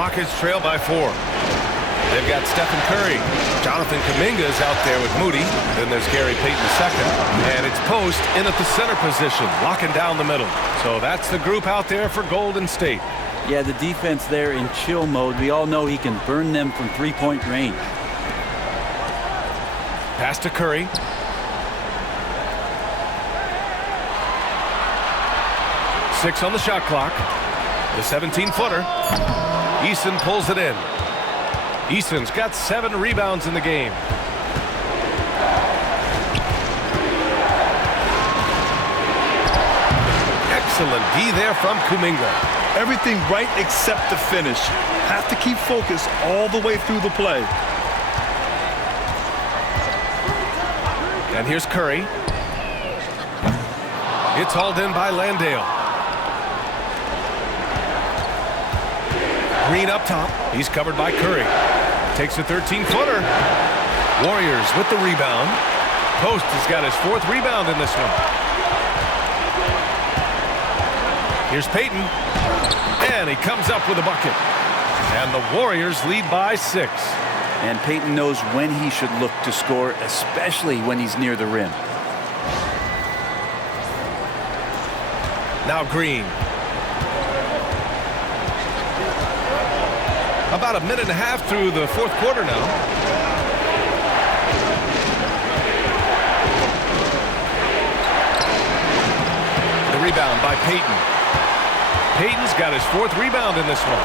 Rockets trail by 4. They've got Stephen Curry. Jonathan Kuminga is out there with Moody. Then there's Gary Payton II. And it's Post in at the center position, locking down the middle. So that's the group out there for Golden State. Yeah, the defense there in chill mode. We all know he can burn them from three-point range. Pass to Curry. Six on the shot clock. The 17-footer. Eason pulls it in. Eason's got 7 rebounds in the game. Excellent D there from Kuminga. Everything right except the finish. Have to keep focused all the way through the play. And here's Curry. It's hauled in by Landale. Green up top. He's covered by Curry. Takes a 13-footer. Warriors with the rebound. Post has got his 4th rebound in this one. Here's Payton. And he comes up with a bucket. And the Warriors lead by 6. And Payton knows when he should look to score, especially when he's near the rim. Now Green. About a minute and a half through the 4th quarter now. The rebound by Payton. Payton's got his 4th rebound in this one.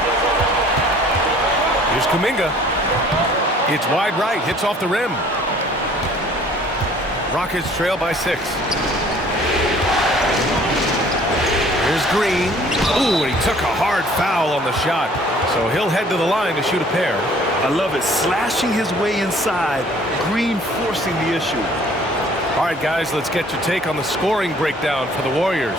Here's Kuminga. It's wide right, hits off the rim. Rockets trail by 6. Here's Green. Ooh, and he took a hard foul on the shot. So he'll head to the line to shoot a pair. I love it. Slashing his way inside. Green forcing the issue. All right, guys, let's get your take on the scoring breakdown for the Warriors.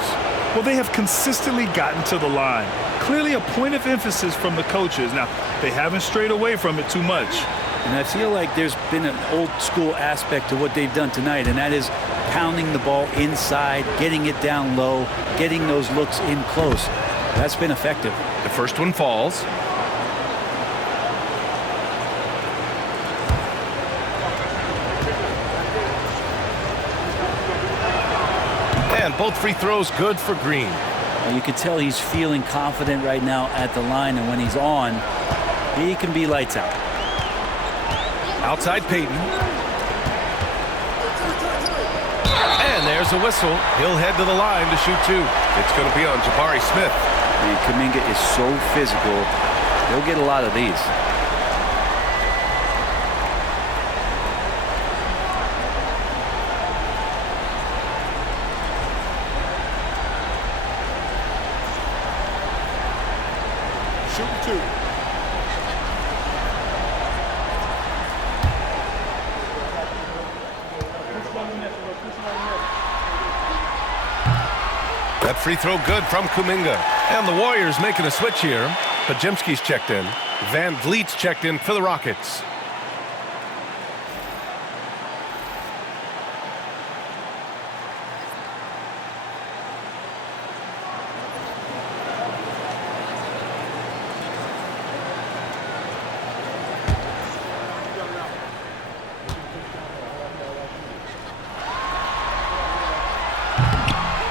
Well, they have consistently gotten to the line. Clearly a point of emphasis from the coaches. Now, they haven't strayed away from it too much. And I feel like there's been an old school aspect to what they've done tonight, and that is pounding the ball inside, getting it down low, getting those looks in close. That's been effective. The first one falls. And both free throws good for Green. Well, you can tell he's feeling confident right now at the line, and when he's on, he can be lights out. Outside Payton. And there's a whistle. He'll head to the line to shoot 2. It's going to be on Jabari Smith. And Kuminga is so physical. He'll get a lot of these. Shooting 2. That free throw good from Kuminga. And the Warriors making a switch here. Podziemski's checked in. Van Vliet's checked in for the Rockets.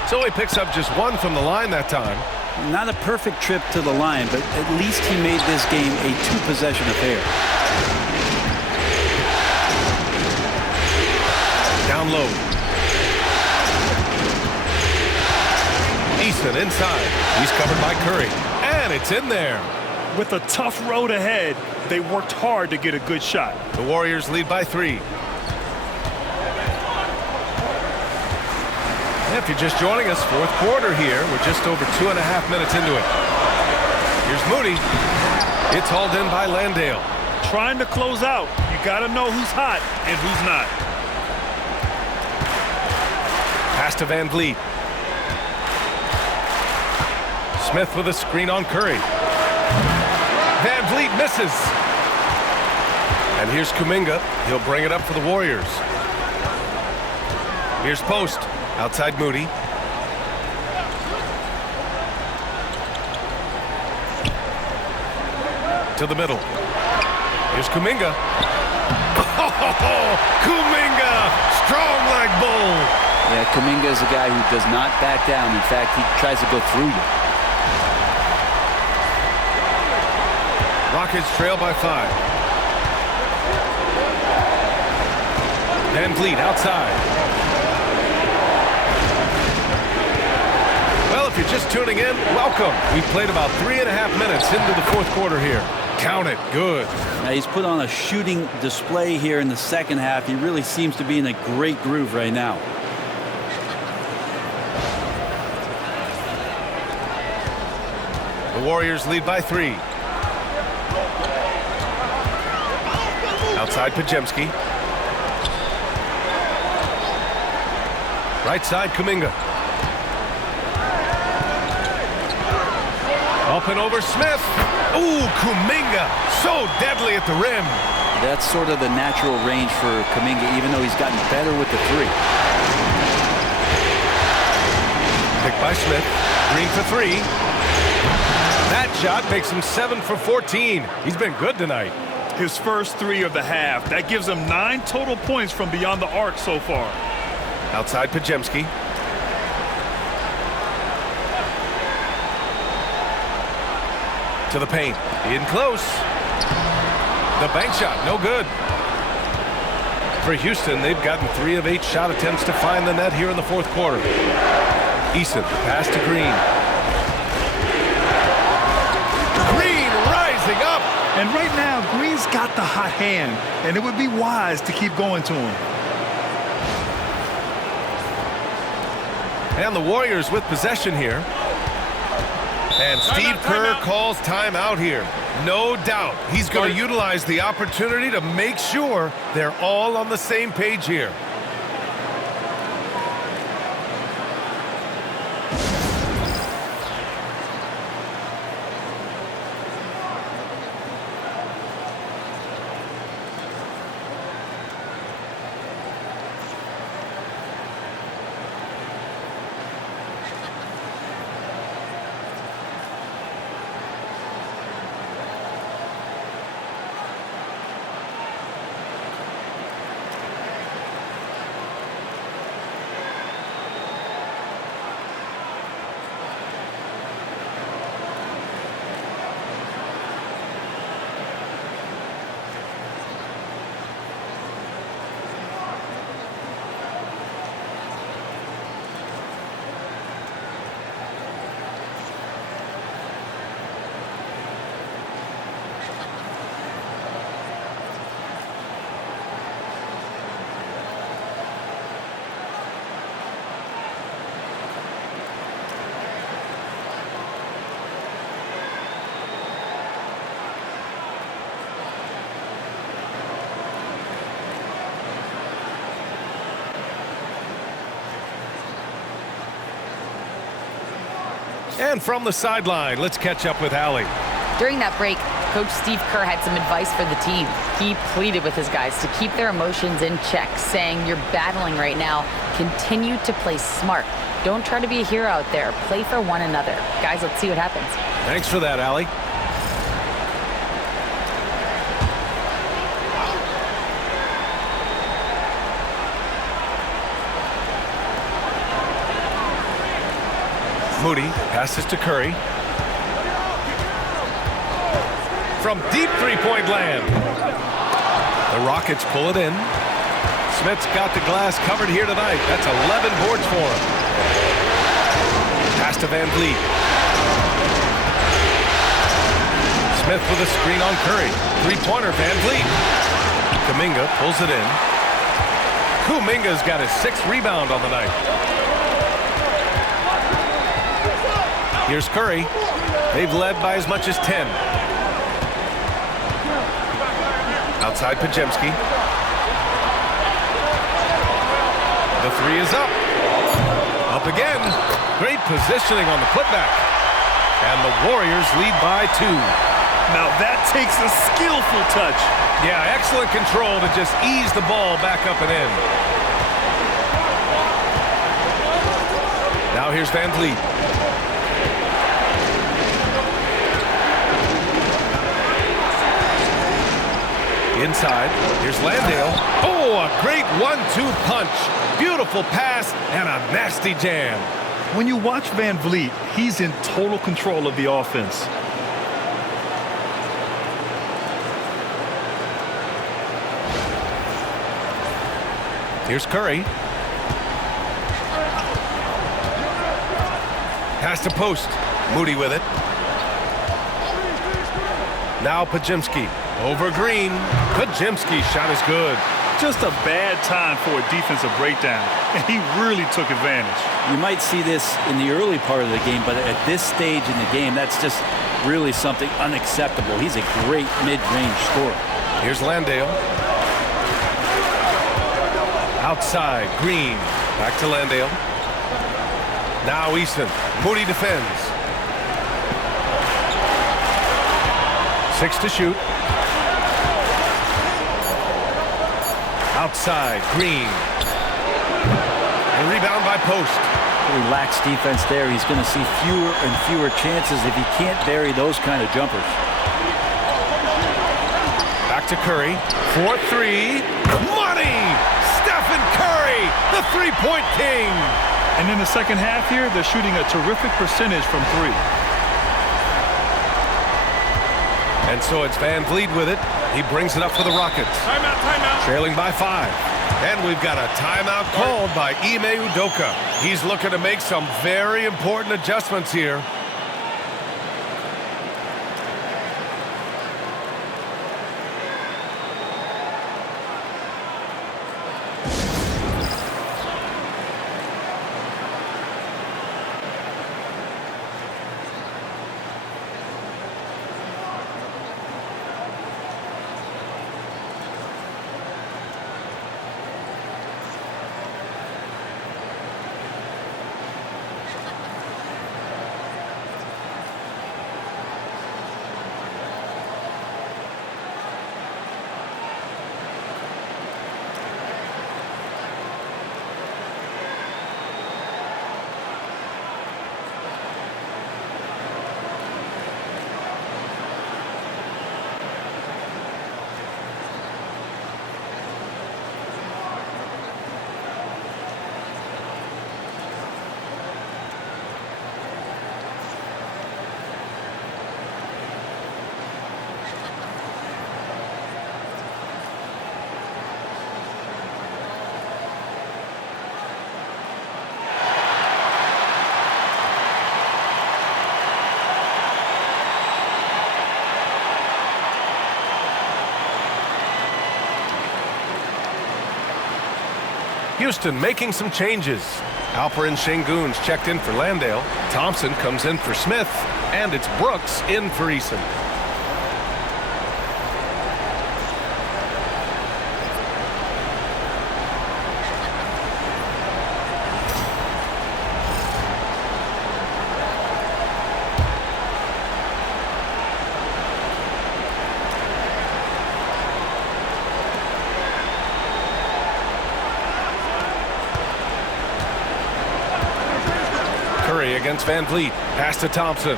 So he picks up just 1 from the line that time. Not a perfect trip to the line, but at least he made this game a 2-possession affair. Down low. Eason inside. He's covered by Curry. And it's in there. With a tough road ahead, they worked hard to get a good shot. The Warriors lead by 3. If you're just joining us, 4th quarter here. We're just over 2.5 minutes into it. Here's Moody. It's hauled in by Landale. Trying to close out. You got to know who's hot and who's not. Pass to Van Vliet. Smith with a screen on Curry. Van Vliet misses. And here's Kuminga. He'll bring it up for the Warriors. Here's Post. Outside Moody. to the middle. Here's Kuminga. Kuminga! Strong leg bull. Yeah, Kuminga is a guy who does not back down. In fact, he tries to go through you. Rockets trail by 5. Van Vliet outside. Well, if you're just tuning in, welcome. We've played about 3.5 minutes into the fourth quarter here. Count it. Good. Now, he's put on a shooting display here in the second half. He really seems to be in a great groove right now. The Warriors lead by 3. Outside Pajemski. Right side Kuminga. Up and over Smith. Ooh, Kuminga. So deadly at the rim. That's sort of the natural range for Kuminga, even though he's gotten better with the 3. Picked by Smith. Green for 3. That shot makes him 7 for 14. He's been good tonight. His first 3 of the half. That gives him 9 total points from beyond the arc so far. Outside Pajemski. To the paint. In close. The bank shot, no good. For Houston, they've gotten 3 of 8 shot attempts to find the net here in the fourth quarter. Eason, the pass to Green. Green rising up. And right now, Green's got the hot hand, and it would be wise to keep going to him. And the Warriors with possession here. And Steve Kerr calls timeout here. No doubt he's going to utilize the opportunity to make sure they're all on the same page here. And from the sideline, let's catch up with Allie. During that break, Coach Steve Kerr had some advice for the team. He pleaded with his guys to keep their emotions in check, saying, "You're battling right now. Continue to play smart. Don't try to be a hero out there. Play for one another." Guys, let's see what happens. Thanks for that, Allie. Moody passes to Curry. From deep three-point land. The Rockets pull it in. Smith's got the glass covered here tonight. That's 11 boards for him. Pass to Van Vliet. Smith with a screen on Curry. Three-pointer, Van Vliet. Kuminga pulls it in. Kuminga's got his 6th rebound on the night. Here's Curry. They've led by as much as 10. Outside Pajemski. The 3 is up. Up again. Great positioning on the putback. And the Warriors lead by 2. Now that takes a skillful touch. Yeah, excellent control to just ease the ball back up and in. Now here's Van Vliet. Inside, here's Landale. Oh, a great 1-2 punch. Beautiful pass and a nasty jam. When you watch Van Vliet, he's in total control of the offense. Here's Curry. Pass to post. Moody with it. Now Pajimski. Over Green. Pajimski's shot is good. Just a bad time for a defensive breakdown, and he really took advantage. You might see this in the early part of the game, but at this stage in the game, that's just really something unacceptable. He's a great mid-range scorer. Here's Landale. Outside, Green. Back to Landale. Now Eason. Moody defends. 6 to shoot. Outside, Green. And rebound by Post. Relaxed defense there. He's going to see fewer and fewer chances if he can't bury those kind of jumpers. Back to Curry. 4-3. Money! Stephen Curry, the three-point king. And in the second half here, they're shooting a terrific percentage from 3. And so it's Van Vliet with it. He brings it up for the Rockets. Timeout, timeout. Trailing by 5. And we've got a timeout called by Ime Udoka. He's looking to make some very important adjustments here. Houston making some changes. Alperin Şengün's checked in for Landale. Thompson comes in for Smith. And it's Brooks in for Eason. Curry against Van Vliet. Pass to Thompson.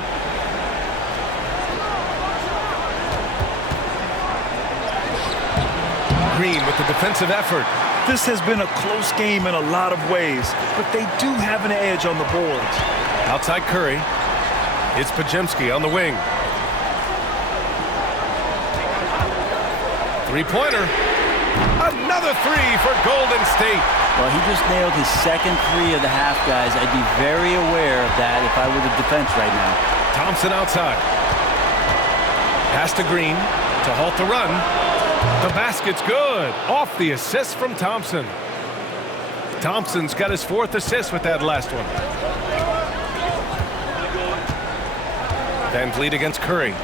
Green with the defensive effort. This has been a close game in a lot of ways, but they do have an edge on the boards. Outside Curry. It's Pajimski on the wing. Three-pointer. Another 3 for Golden State. Well, he just nailed his second 3 of the half, guys. I'd be very aware of that if I were the defense right now. Thompson outside. Pass to Green to halt the run. The basket's good. Off the assist from Thompson. Thompson's got his 4th assist with that last one. Van Vliet against Curry.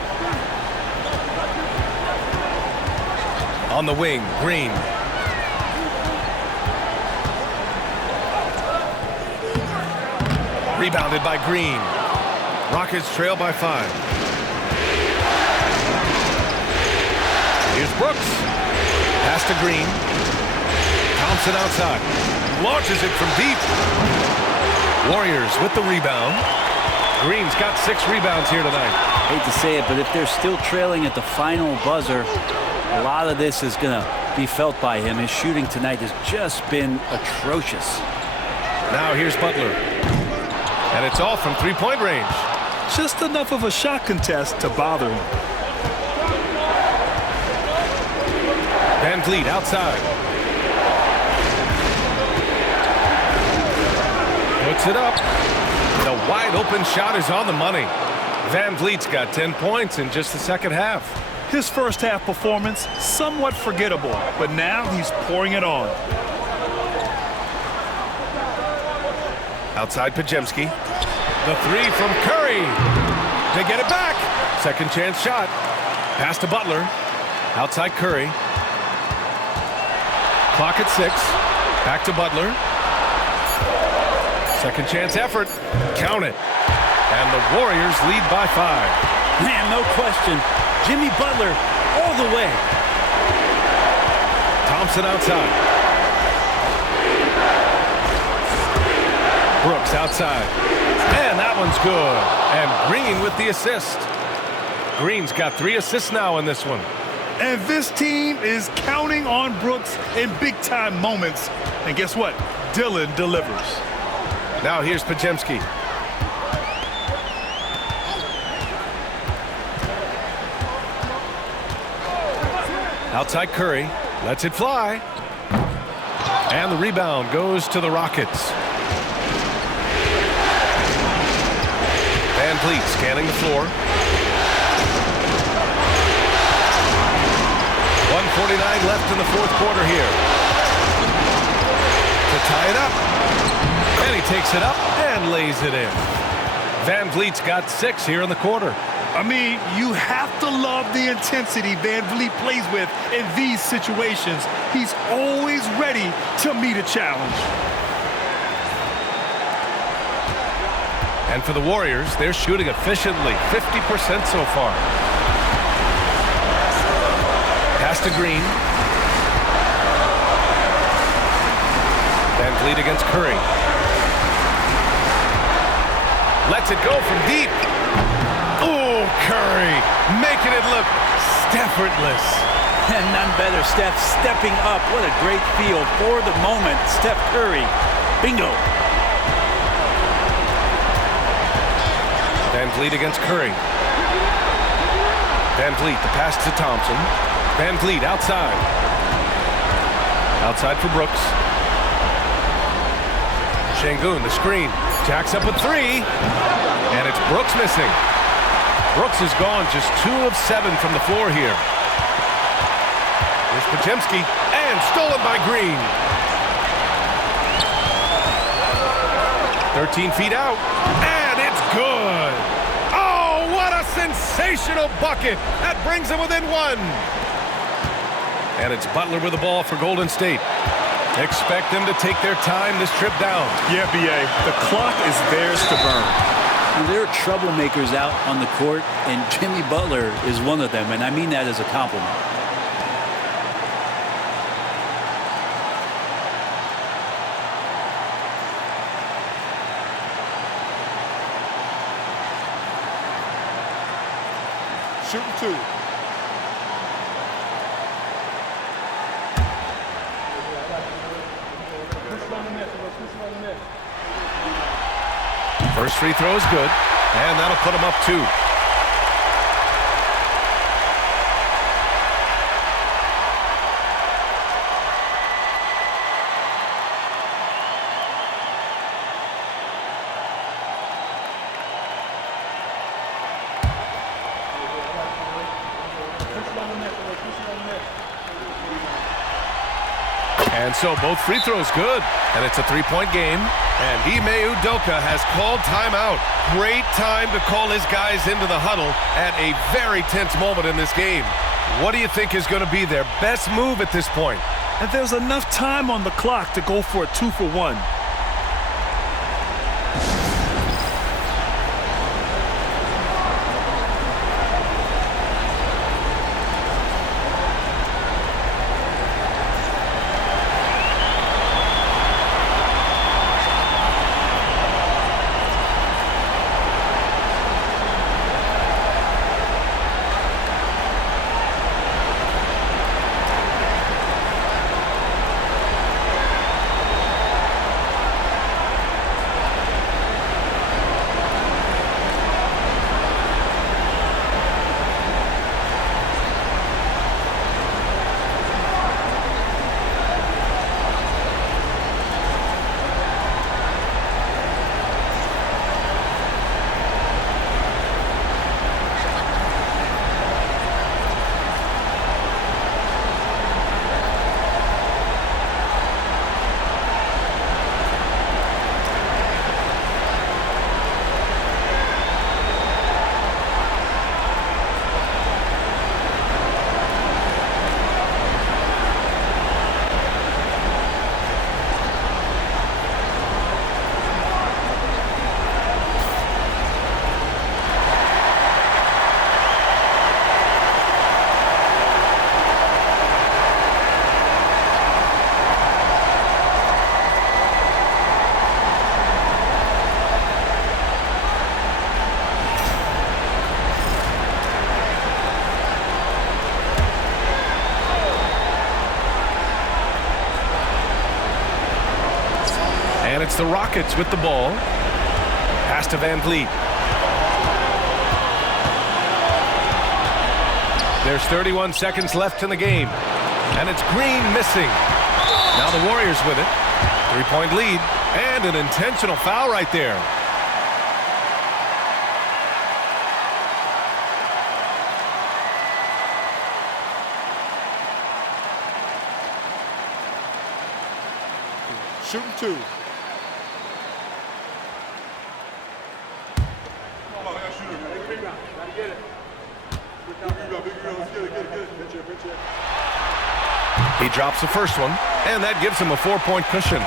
On the wing, Green. Rebounded by Green. Rockets trail by 5. Here's Brooks. Pass to Green. Thompson outside. Launches it from deep. Warriors with the rebound. Green's got 6 rebounds here tonight. Hate to say it, but if they're still trailing at the final buzzer, A lot of this is going to be felt by him. His shooting tonight has just been atrocious. Now here's Butler. And it's all from three-point range. Just enough of a shot contest to bother him. Van Vliet outside. Puts it up. The wide open shot is on the money. Van Vliet's got 10 points in just the second half. His first half performance, somewhat forgettable, but now he's pouring it on. Outside Pajemski. The three from Curry. They get it back. Second chance shot. Pass to Butler. Outside Curry. Clock at 6. Back to Butler. Second chance effort. Count it. And the Warriors lead by 5. Man, no question. Jimmy Butler all the way. Thompson outside. Brooks outside. And that one's good. And Green with the assist. Green's got 3 assists now in this one. And this team is counting on Brooks in big-time moments. And guess what? Dillon delivers. Now here's Pajemski. Outside Curry. Lets it fly. And the rebound goes to the Rockets. Van Vliet scanning the floor. 1:49 left in the fourth quarter here. To tie it up. And he takes it up and lays it in. Van Vliet's got 6 here in the quarter. I mean, you have to love the intensity Van Vliet plays with in these situations. He's always ready to meet a challenge. And for the Warriors, they're shooting efficiently, 50% so far. Pass to Green. Van Vliet against Curry. Lets it go from deep. Oh, Curry making it look effortless. And none better. Steph stepping up. What a great feel for the moment. Steph Curry. Bingo. Van Vliet against Curry. Van Vliet, the pass to Thompson. Van Vliet outside. Outside for Brooks. Şengün, the screen. Jacks up a 3. And it's Brooks missing. Brooks is gone just 2 of 7 from the floor here. Here's Pajemski. And stolen by Green. 13 feet out. And it's good. Oh, what a sensational bucket. That brings them within 1. And it's Butler with the ball for Golden State. Expect them to take their time this trip down. Yeah, B.A., the clock is theirs to burn. There are troublemakers out on the court, and Jimmy Butler is one of them, and I mean that as a compliment. Shooting 2. First free throw is good, and that'll put him up 2. And so both free throws good, and it's a 3-point game. And Ime Udoka has called timeout. Great time to call his guys into the huddle at a very tense moment in this game. What do you think is going to be their best move at this point? And there's enough time on the clock to go for a 2-for-1. And it's the Rockets with the ball. Pass to Van Vliet. There's 31 seconds left in the game. And it's Green missing. Now the Warriors with it. 3-point lead. And an intentional foul right there. Shooting 2. He drops the first one, and that gives him a 4-point cushion.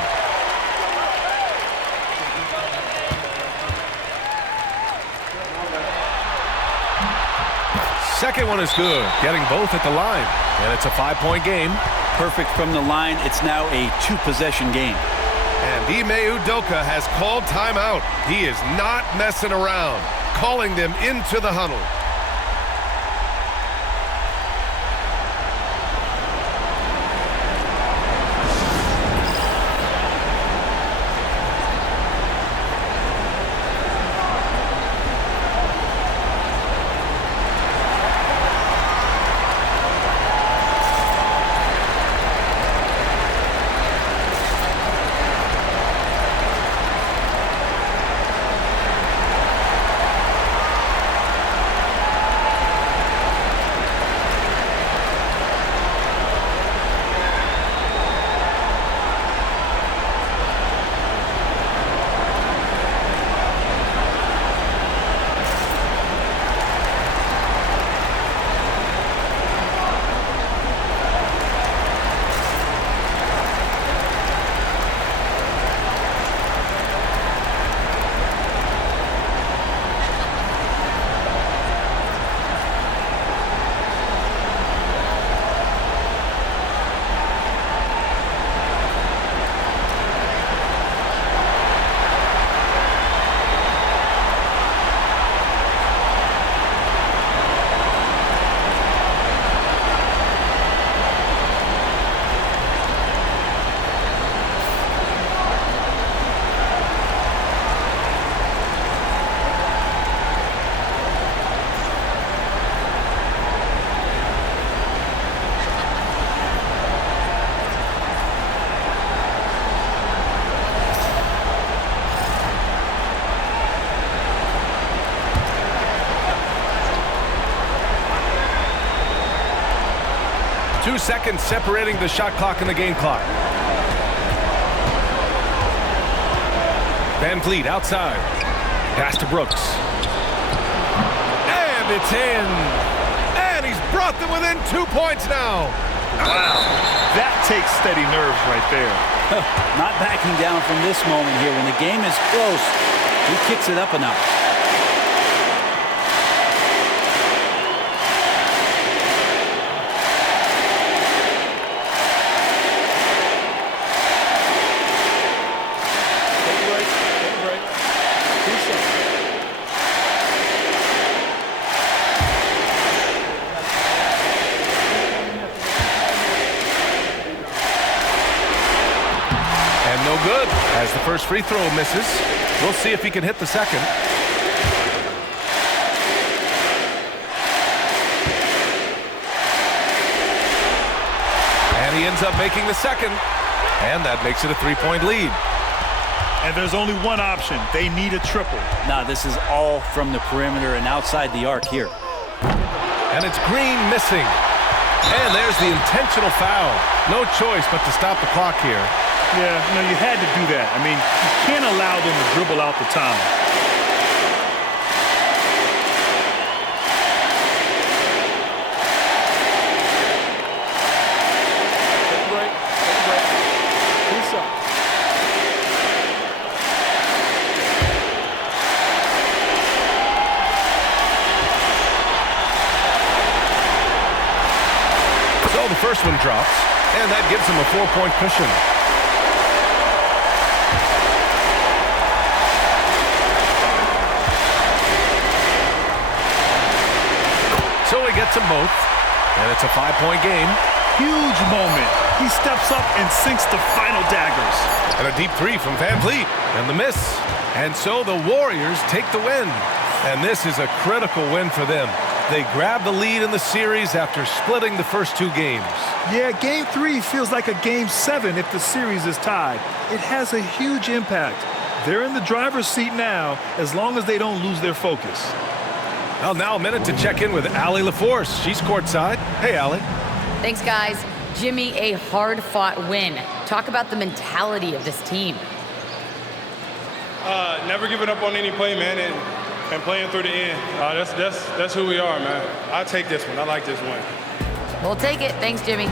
Second one is good, getting both at the line. And it's a 5-point game. Perfect from the line. It's now a 2-possession game. And Ime Udoka has called timeout. He is not messing around, calling them into the huddle. Two seconds separating the shot clock and the game clock. Van Vliet outside. Pass to Brooks. And it's in. And he's brought them within 2 points now. Wow. That takes steady nerves right there. Not backing down from this moment here. When the game is close, he kicks it up a notch. No good as the first free throw misses. We'll see if he can hit the second. And he ends up making the second. And that makes it a 3-point lead. And there's only one option. They need a triple. Now this is all from the perimeter and outside the arc here. And it's Green missing. And there's the intentional foul. No choice but to stop the clock here. Yeah, no, you had to do that. I mean, you can't allow them to dribble out the time. Take a break. Take a break. Peace up. So the first one drops, and that gives him a 4-point cushion. So he gets them both, and it's a 5-point game. huge moment. He steps up and sinks the final daggers. And a deep three from Van Vliet. And the miss. And so the Warriors take the win. And this is a critical win for them. They grab the lead in the series after splitting the first 2 games. Yeah, Game 3 feels like a Game 7 if the series is tied. It has a huge impact. They're in the driver's seat now as long as they don't lose their focus. Well, now a minute to check in with Allie LaForce. She's courtside. Hey, Allie. Thanks, guys. Jimmy, a hard-fought win. Talk about the mentality of this team. Never giving up on any play, man, and playing through the end. That's who we are, man. I take this one. I like this win. We'll take it. Thanks, Jimmy.